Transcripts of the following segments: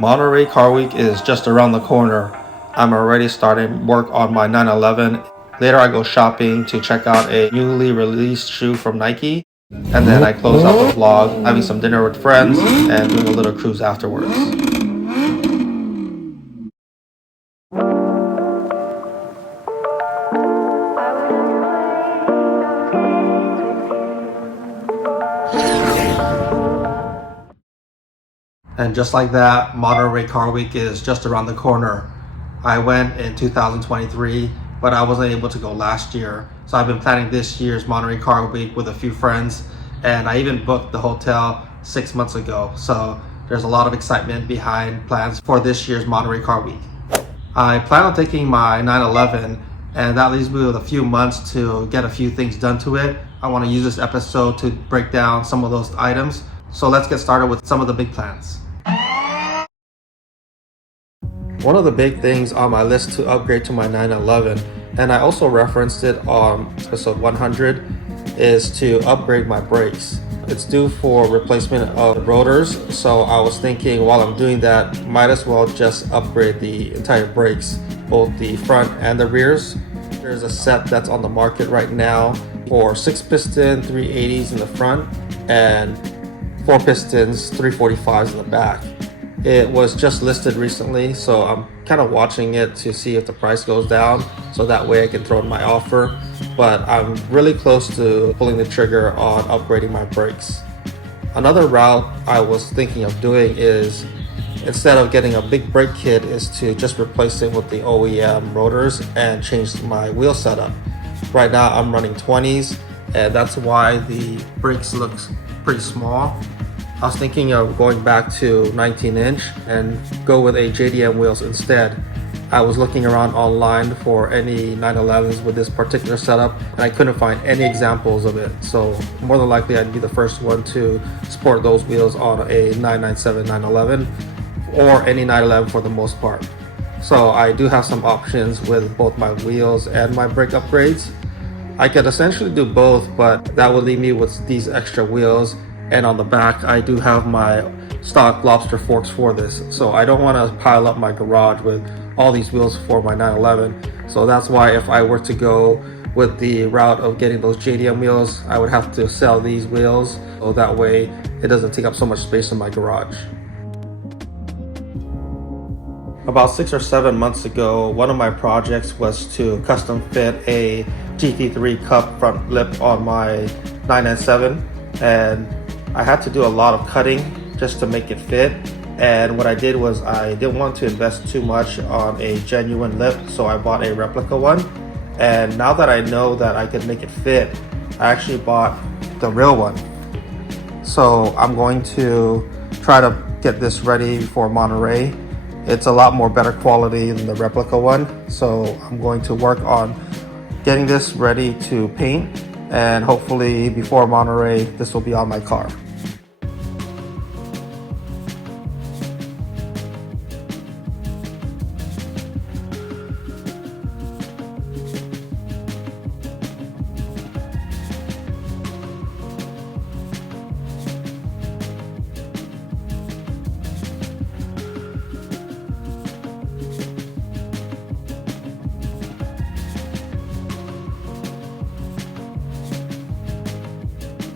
Monterey Car Week is just around the corner. I'm already starting work on my 911. Later I go shopping to check out a newly released shoe from Nike. And then I close out the vlog having some dinner with friends and doing a little cruise afterwards. And just like that, Monterey Car Week is just around the corner. I went in 2023, but I wasn't able to go last year. So I've been planning this year's Monterey Car Week with a few friends, and I even booked the hotel 6 months ago. So there's a lot of excitement behind plans for this year's Monterey Car Week. I plan on taking my 911, and that leaves me with a few months to get a few things done to it. I want to use this episode to break down some of those items. So let's get started with some of the big plans. One of the big things on my list to upgrade to my 911, and I also referenced it on episode 100, is to upgrade my brakes. It's due for replacement of the rotors, so I was thinking while I'm doing that, might as well just upgrade the entire brakes, both the front and the rears. There's a set that's on the market right now for 6-piston 380s in the front and 4-pistons 345s in the back. It was just listed recently, so I'm kind of watching it to see if the price goes down, so that way I can throw in my offer. But I'm really close to pulling the trigger on upgrading my brakes. Another route I was thinking of doing is, instead of getting a big brake kit, is to just replace it with the OEM rotors and change my wheel setup. Right now I'm running 20s, and that's why the brakes look pretty small. I was thinking of going back to 19-inch and go with a JDM wheels instead. I was looking around online for any 911s with this particular setup, and I couldn't find any examples of it. So more than likely I'd be the first one to sport those wheels on a 997 911 or any 911 for the most part. So I do have some options with both my wheels and my brake upgrades. I could essentially do both, but that would leave me with these extra wheels. And on the back, I do have my stock lobster forks for this. So I don't want to pile up my garage with all these wheels for my 911. So that's why if I were to go with the route of getting those JDM wheels, I would have to sell these wheels. So that way it doesn't take up so much space in my garage. About 6 or 7 months ago, one of my projects was to custom fit a GT3 cup front lip on my 997. And I had to do a lot of cutting just to make it fit, and what I did was I didn't want to invest too much on a genuine lip, so I bought a replica one. And now that I know that I could make it fit, I actually bought the real one. So I'm going to try to get this ready for Monterey. It's a lot more better quality than the replica one, so I'm going to work on getting this ready to paint, and hopefully before Monterey this will be on my car.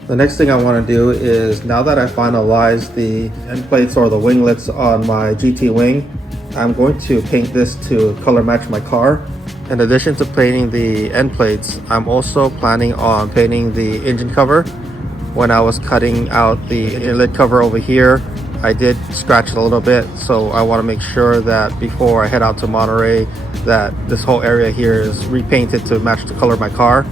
The next thing I want to do is, now that I finalized the end plates or the winglets on my GT wing, I'm going to paint this to color match my car. In addition to painting the end plates, I'm also planning on painting the engine cover. When I was cutting out the engine lid cover over here, I did scratch it a little bit, so I want to make sure that before I head out to Monterey that this whole area here is repainted to match the color of my car.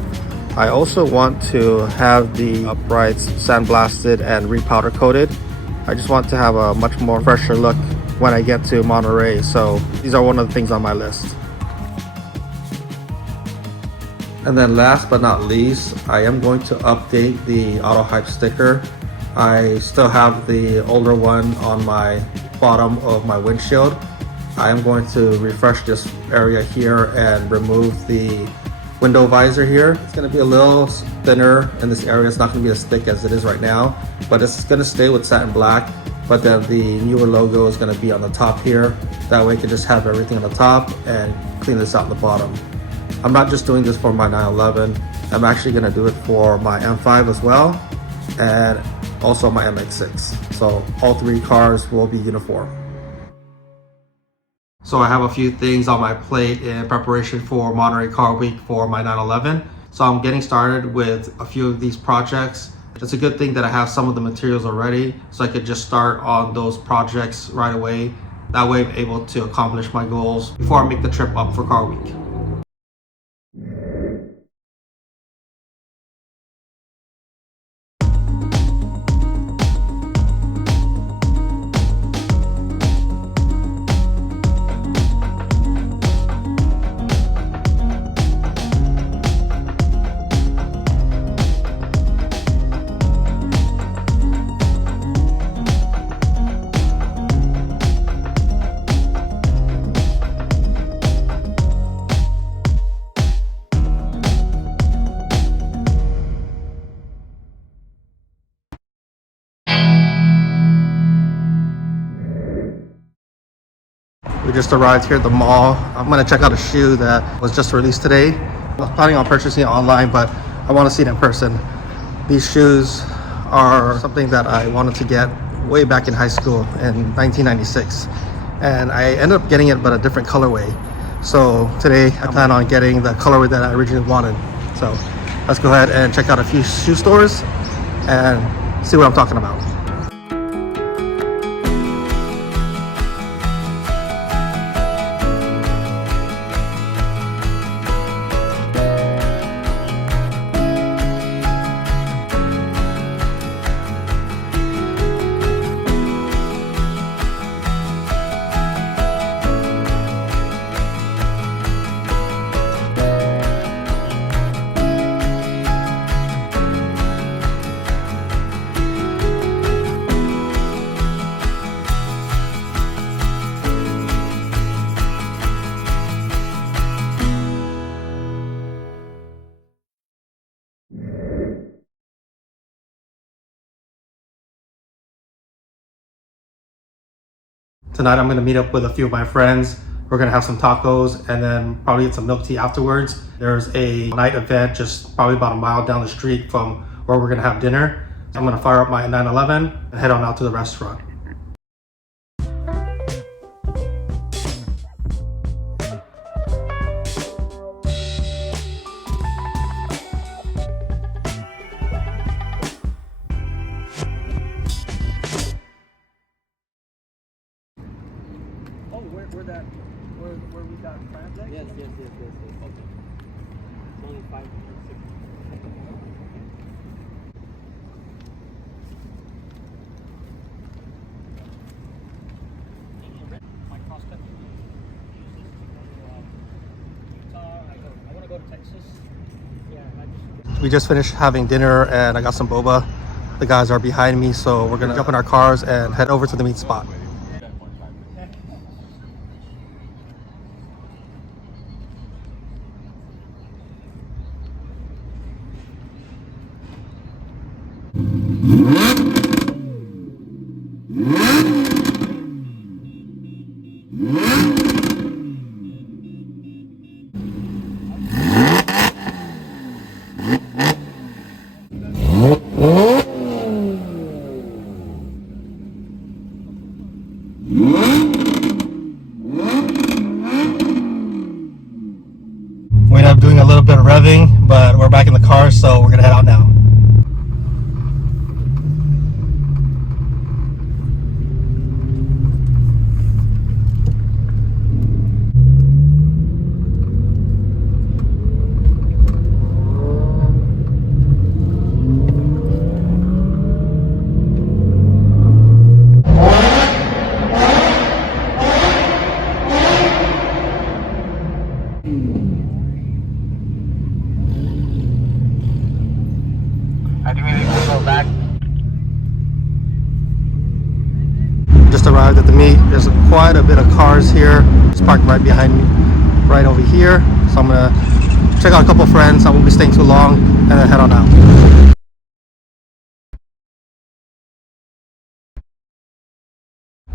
I also want to have the uprights sandblasted and repowder coated. I just want to have a much more fresher look when I get to Monterey, so these are one of the things on my list. And then last but not least, I am going to update the Auto Hype sticker. I still have the older one on my bottom of my windshield. I am going to refresh this area here and remove the window visor here. It's going to be a little thinner in this area. It's not going to be as thick as it is right now, but it's going to stay with satin black. but then the newer logo is going to be on the top here. That way I can just have everything on the top and clean this out on the bottom. I'm not just doing this for my 911. I'm actually going to do it for my M5 as well, and also my MX6. So all three cars will be uniform. So I have a few things on my plate in preparation for Monterey Car Week for my 911. So I'm getting started with a few of these projects. It's a good thing that I have some of the materials already, so I could just start on those projects right away. That way I'm able to accomplish my goals before I make the trip up for Car Week. We just arrived here at the mall. I'm gonna check out a shoe that was just released today. I was planning on purchasing it online, but I want to see it in person. These shoes are something that I wanted to get way back in high school in 1996. And I ended up getting it, but a different colorway. So today I plan on getting the colorway that I originally wanted. So let's go ahead and check out a few shoe stores and see what I'm talking about. Tonight I'm gonna meet up with a few of my friends. We're gonna have some tacos and then probably get some milk tea afterwards. There's a night event just probably about a mile down the street from where we're gonna have dinner. I'm gonna fire up my 911 and head on out to the restaurant. Where we got crabs at? Yes. Okay. It's only 5 or 6. My cross country use this to go to Utah. I want to go to Texas. Yeah, We just finished having dinner and I got some boba. The guys are behind me, so we're gonna jump in our cars and head over to the meat spot. We ended up doing a little bit of revving, but we're back in the car, so we're gonna head out now. I think we need to go back. Just arrived at the meet. There's quite a bit of cars here. It's parked right behind me, right over here. So I'm gonna check out a couple of friends. I won't be staying too long, and then head on out.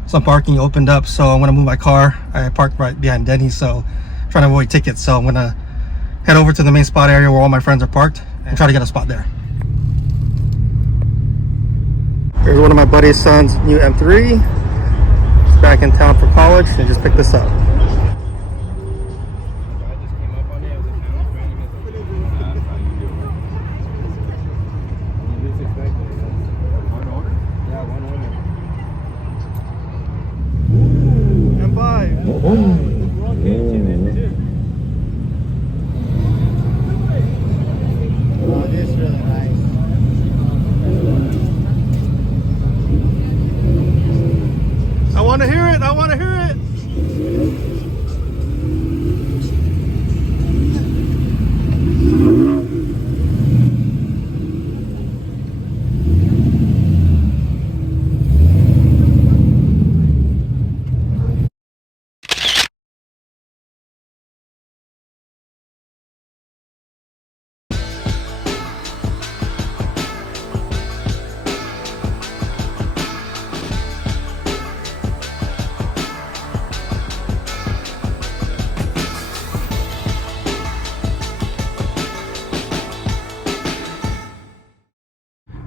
some parking opened up, so I'm gonna move my car. I parked right behind Denny's, so I'm trying to avoid tickets. So I'm gonna head over to the main spot area where all my friends are parked and try to get a spot there. Here's one of my buddy's son's new M3. He's back in town for college and just picked this up. I want to hear it. I want to hear it.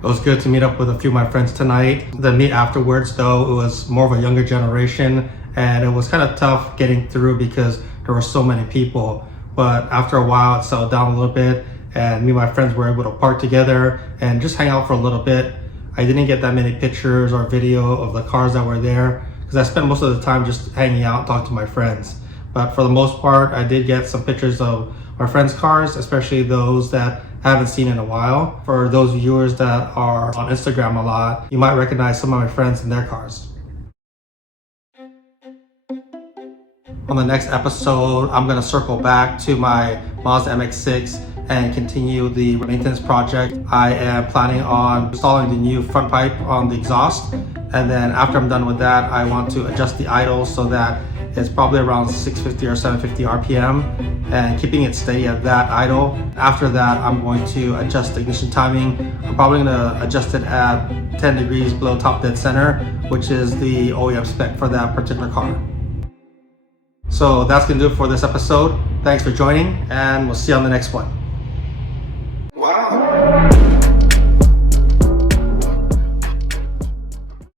It was good to meet up with a few of my friends tonight. The meet afterwards, though, it was more of a younger generation, and it was kind of tough getting through because there were so many people. But after a while, it settled down a little bit, and me and my friends were able to park together and just hang out for a little bit. I didn't get that many pictures or video of the cars that were there because I spent most of the time just hanging out and talking to my friends. But for the most part, I did get some pictures of my friends' cars, especially those that I haven't seen in a while. For those viewers that are on Instagram a lot, you might recognize some of my friends in their cars. On the next episode, I'm gonna circle back to my Mazda MX-6 and continue the maintenance project. I am planning on installing the new front pipe on the exhaust. And then after I'm done with that, I want to adjust the idle so that it's probably around 650 or 750 RPM and keeping it steady at that idle. After that, I'm going to adjust the ignition timing. I'm probably gonna adjust it at 10 degrees below top dead center, which is the OEM spec for that particular car. So that's gonna do it for this episode. Thanks for joining, and we'll see you on the next one. Wow.